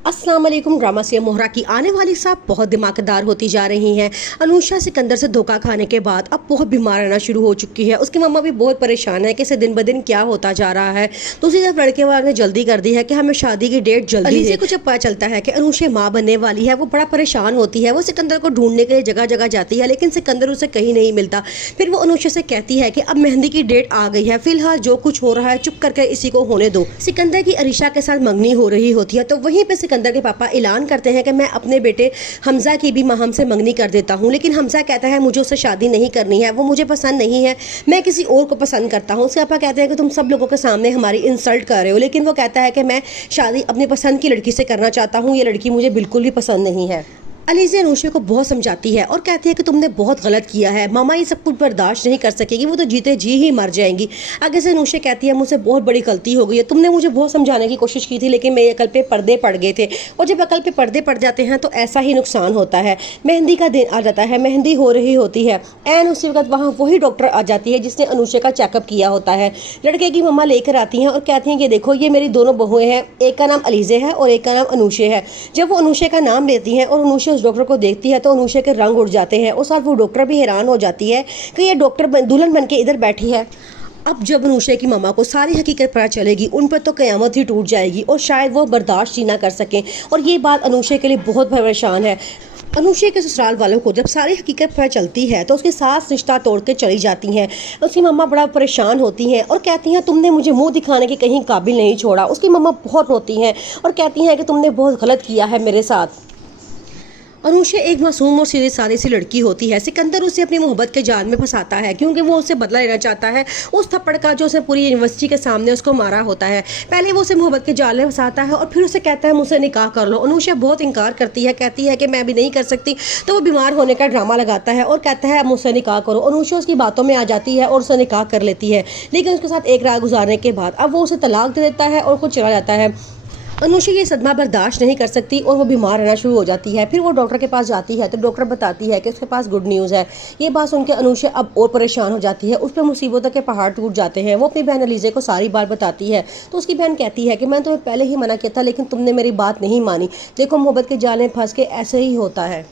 अस्सलाम वालेकुम। Drama serial मोहरा की आने वाली साहब बहुत दिमागदार होती जा रही हैं। अनुषा सिकंदर से धोखा खाने के बाद अब बहुत बीमार रहना शुरू हो चुकी है। उसकी मम्मा भी बहुत परेशान है कि इसे दिन ब दिन क्या होता जा रहा है। दूसरी तरफ लड़के वाले ने जल्दी कर दी है कि हमें शादी की डेट जल्दी से कुछ पता चलता है कि अनुषा माँ बनने वाली है। वो बड़ा परेशान होती है। वो सिकंदर को ढूंढने के लिए जगह जगह जाती है, लेकिन सिकंदर उसे कहीं नहीं मिलता। फिर वो अनुषा से कहती है कि अब मेहंदी की डेट आ गई है, फिलहाल जो कुछ हो रहा है चुप करके इसी को होने दो। सिकंदर की अरीशा के साथ मंगनी हो रही होती है, तो वहीं पे सिकंदर के पापा ऐलान करते हैं कि मैं अपने बेटे हमजा की भी माहम से मंगनी कर देता हूं। लेकिन हमजा कहता है मुझे उससे शादी नहीं करनी है, वो मुझे पसंद नहीं है, मैं किसी और को पसंद करता हूं। उसके पापा कहते हैं कि तुम सब लोगों के सामने हमारी इंसल्ट कर रहे हो। लेकिन वो कहता है कि मैं शादी अपनी पसंद की लड़की से करना चाहता हूं, ये लड़की मुझे बिल्कुल भी पसंद नहीं है। अलीज़ा अनुषा को बहुत समझाती है और कहती है कि तुमने बहुत गलत किया है, मामा ये सब कुछ बर्दाश्त नहीं कर सकेगी, वो तो जीते जी ही मर जाएंगी। आगे से अनुषा कहती है मुझसे बहुत बड़ी गलती हो गई है, तुमने मुझे बहुत समझाने की कोशिश की थी, लेकिन मेरी अकल पे पर्दे पड़ गए थे, और जब अकल पे पर्दे पड़ जाते हैं तो ऐसा ही नुकसान होता है। मेहंदी का दिन आ जाता है, मेहंदी हो रही होती है, एन उसी वक्त वहाँ वही डॉक्टर आ जाती है जिसने अनुषा का चेकअप किया होता है। लड़के की मम्मा लेकर आती हैं और कहती हैं कि देखो ये मेरी दोनों बहुएं हैं, एक का नाम अलीज़ा है और एक का नाम अनुषा है। जब वो अनुषा का नाम लेती हैं और अनुषा उस डॉक्टर को देखती है तो अनुषा के रंग उड़ जाते हैं, और साथ वो डॉक्टर भी हैरान हो जाती है कि ये डॉक्टर दुल्हन बन के इधर बैठी है। अब जब अनुषा की मामा को सारी हकीकत पता चलेगी, उन पर तो क़यामत ही टूट जाएगी और शायद वो बर्दाश्त ही ना कर सकें। और ये बात अनुषा के लिए बहुत परेशान है। अनुषा के ससुराल वालों को जब सारी हकीकत पता चलती है तो उसकी सास रिश्ता तोड़ के चली जाती हैं। उसकी मम्मा बड़ा परेशान होती हैं और कहती हैं तुमने मुझे मुंह दिखाने के कहीं काबिल नहीं छोड़ा। उसकी मम्मा बहुत रोती हैं और कहती हैं कि तुमने बहुत गलत किया है मेरे साथ। अनुषा एक मासूम और सीधी सादी सी लड़की होती है। सिकंदर उसे अपनी मोहब्बत के जाल में फंसाता है क्योंकि वो उससे बदला लेना चाहता है उस थप्पड़ का जो उसने पूरी यूनिवर्सिटी के सामने उसको मारा होता है। पहले वो उसे मोहब्बत के जाल में फंसाता है और फिर उसे कहता है मुझसे निकाह कर लो। अनुषा बहुत इनकार करती है, कहती है कि मैं भी नहीं कर सकती। तो वो बीमार होने का ड्रामा लगाता है और कहता है अब मुझसे निकाह करो। अनुषा उसकी बातों में आ जाती है और उसे निकाह कर लेती है, लेकिन उसके साथ एक रात गुजारने के बाद अब वो उसे तलाक दे देता है और खुद चला जाता है। अनुषा ये सदमा बर्दाश्त नहीं कर सकती और वो बीमार रहना शुरू हो जाती है। फिर वो डॉक्टर के पास जाती है तो डॉक्टर बताती है कि उसके पास गुड न्यूज़ है। ये बात सुनकर अनुषा अब और परेशान हो जाती है, उस पर मुसीबतों के पहाड़ टूट जाते हैं। वो अपनी बहन अलीज़ा को सारी बात बताती है तो उसकी बहन कहती है कि मैं तुम्हें पहले ही मना किया था, लेकिन तुमने मेरी बात नहीं मानी। देखो मोहब्बत के जाल में फंस के ऐसे ही होता है।